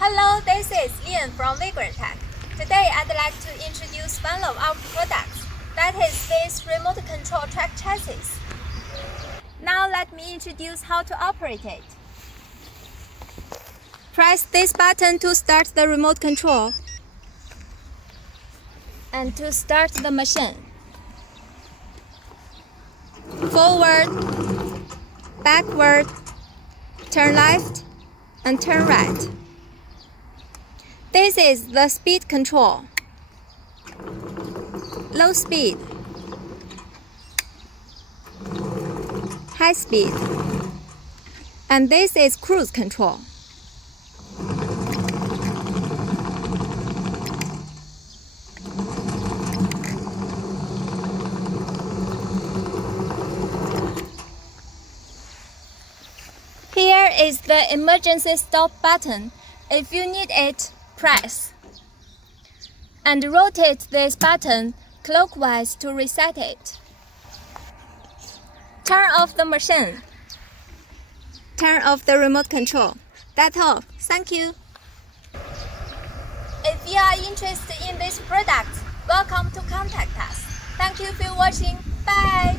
Hello, this is Ian from Vigor Tech. Today I'd like to introduce one of our products, that is this remote control track chassis. Now let me introduce how to operate it. Press this button to start the remote control and to start the machine. Forward, backward, turn left, and turn right. This is the speed control. Low speed, high speed, and this is cruise control. Here is the emergency stop button. If you need it, press and rotate this button clockwise to reset it. Turn off the machine. Turn off the remote control. That's all. Thank you. If you are interested in this product, welcome to contact us. Thank you for watching. Bye.